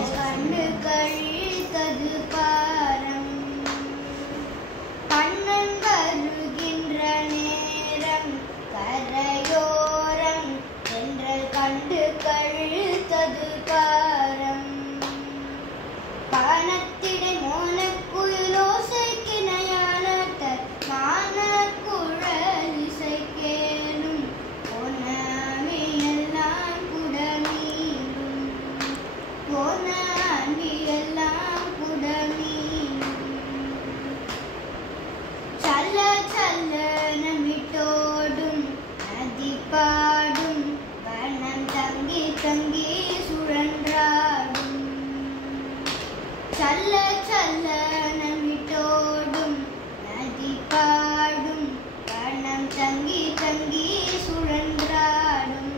கண்டு கழித்தது பாரம் கண்ணன் வருகின்ற நேரம் கரையோரம் என்றல் கண்டு கழித்தது பாரம் பானத்திடை மோனக்குயிலோசைக்கிணையான மான குழலிசை கேளும் போனவியெல்லாம் குடமீண்டும் போனவியெல்லாம் குடமீண்டும் சல்ல சல்ல நமிட்டோடும் நதி பாடும் வனம் தங்கி தங்கி சுழன்றாடும் சல்ல சல்ல நமிட்டோடும் நதி பாடும் வனம் தங்கி தங்கி சுழன்றாடும்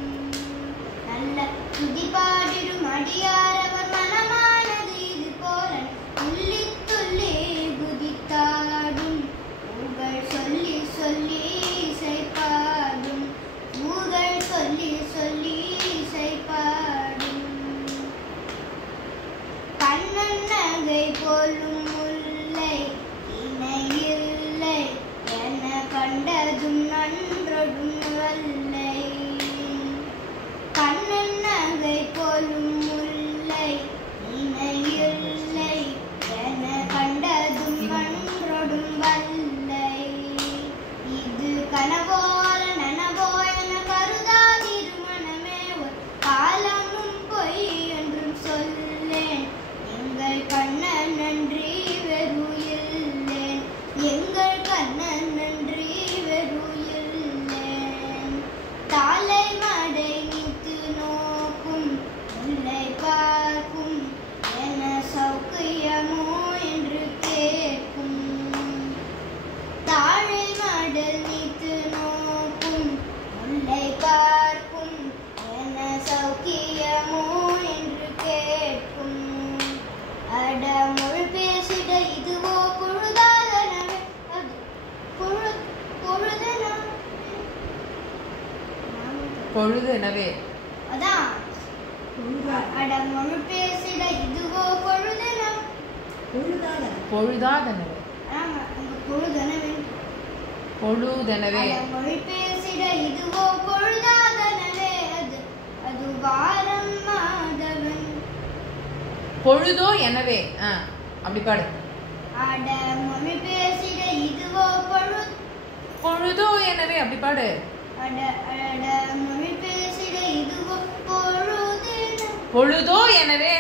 நல்ல துதி பாடிடும் அடியாரவர் மனமானது இது போல துள்ளி துள்ளி குதித்தாடும் ஊர்கள் சொல்லி சொல்லி இசை பாடும் ஊர்கள் சொல்லி சொல்லி இசை பாடும் கண்ணன் நகை போலும் முல்லை இணையில்லை என கண்டதும் நன்றொடும் வல்லை கண்ணன் நகை போலும் முல்லை இணையில்லை என கண்டதும் நன்றொடும் வல்லை இது கனவோல நனவோ என கருதாதிரு மனமே ஒரு காலமும் பொய் என்றும் சொல்லேன் எங்கள் கண்ணன் நன்றி வெறுயில்லேன் எங்கள் கண்ணன் நன்றி வெறுயில்லேன் தாலை மடை நீத்து நோக்கும் முல்லை பார்க்கும் என சௌக்கியமோ என்று கேட்கும் தாழை மடல் நீத்து நோக்கும் முல்லை பார்க்கும் என சௌக்கியமோ என்று கேட்கும் அட மொழி பேசிட இதுவோ பொழுதாதனவே அது பொழுதெனவே அதான் அட மொழி பேசிட இதுவோ பொழுதாதனவே ஆமா அந்த பொழுதனவே மொழி பேசிட இதுவோ பொழுதாதனவே அது வாரம் மாதவன் பொழுதோ எனவே அப்படி பாடு அட மொழி பேசிட இதுவோ பொழுதோ எனவே அப்படி பாடு அட மொழி பேசிட இதுவோ பொழுதோ எனவே